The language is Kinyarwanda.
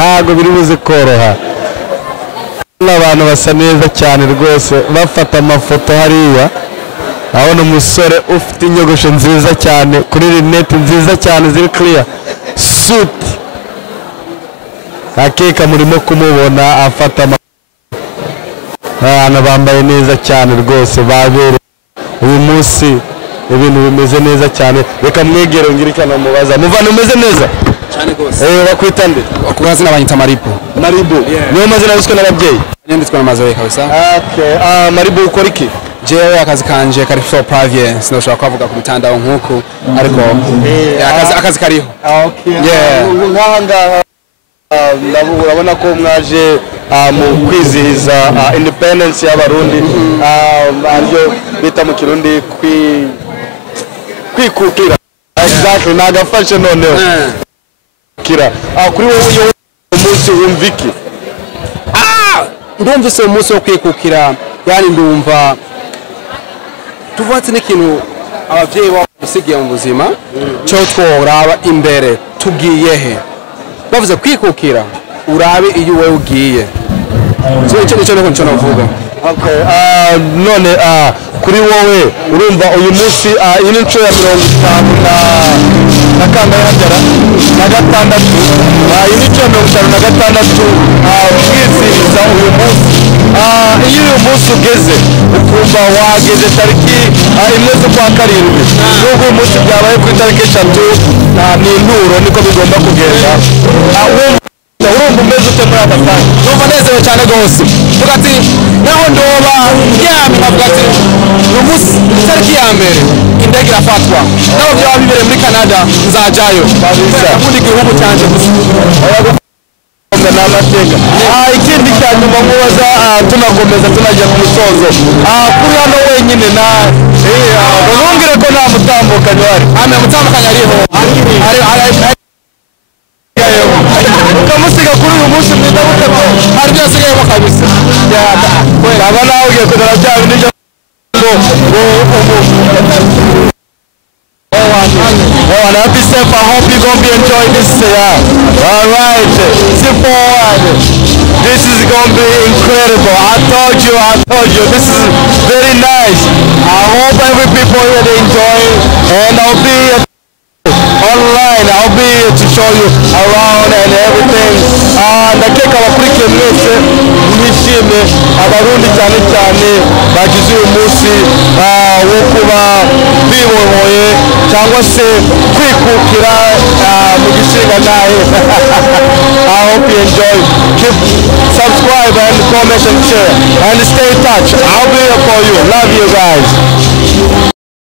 ntago biri buze koroha n'abantu basa neza cyane rwose bafata amafoto hariya abona umusore ufite inyogosho nziza cyane kuri rinete nziza cyane ziri clear suit akeka murimo kumubona afata abantu bambaye neza cyane rwose babere uyu munsi ibintu bimeze neza cyane reka mwegere ngirikana mubaza muvana umeze neza cyane gose bakwita nde kubaza n'abanyita Maribu niyo mazina yiswe n'ababyeyi nyanditswe n'amazoe kabisa okay Maribu ukora iki jewe akazi kanje kari so private sinoshobora kuvuga ku bitandao nkuko ariko akazi kariho okay nkanga urabona ko mwaje mu kwizihiza independence y'abarundi ariyo bita mu kirundi kwikukira exactly nagafashe noneho kira kuri wowe umunsi wumviki ndumvise umunsi wo kwikukira yani ndumva tuvatse n'ikintu abavyeyi bamusigiye mu buzima cyo tworaba imbere tugiye he bavuze kwikukira urabe iyo wewe ugiye icyo niko navuga okay none kuri wowe urumva uyu munsi iyi ni nshuro ya 50 na kangahe hagera na gatandatu iyi ni nshuro ya 56 twizihiza uyu munsi iyo uyu munsi ugeze ukumva wageze tariki imwe z'ukwa karindwi n'ubwo uyu munsi byabaye kuri tariki 3 ni inturo niko bigomba kugenda urumva umeze ute muri aka kanya numva nezerewe cyane rwose vuga ati naho ndoba ryamye nkavuga ati uyu munsi tariki ya mbere indege irafatwa nabo byaba bibereye muri Canada nzajayo ubundi igihugu cyanjye gusa n'amateka ikindi cya nyuma mubaza tunakomeza tunajya ku musozo kuri hano wenyine urumbwire ko nta mutambukanyi wari mutambukanyi ariho ukamusiga kuri uyu munsi mwiza gute ko hari byose yego kabisa aba nawe ugiye kugera bya bindi byo Oh, happy self. I hope you're gonna be enjoying this. All right, step forward. This is gonna be incredible. I told you. This is very nice. I hope every people here they enjoy, and I'll be online. I'll be here to show you around and everything. Ndakeka abakurikiye mwese mwishime abarundi cyane cyane bagize uyu munsi wo kuba bibohoye cyangwa se kwikukira mu gishinga nahe. I hope you enjoy. Keep subscribe and comment and share and stay in touch. I'll be here for you. Love you guys.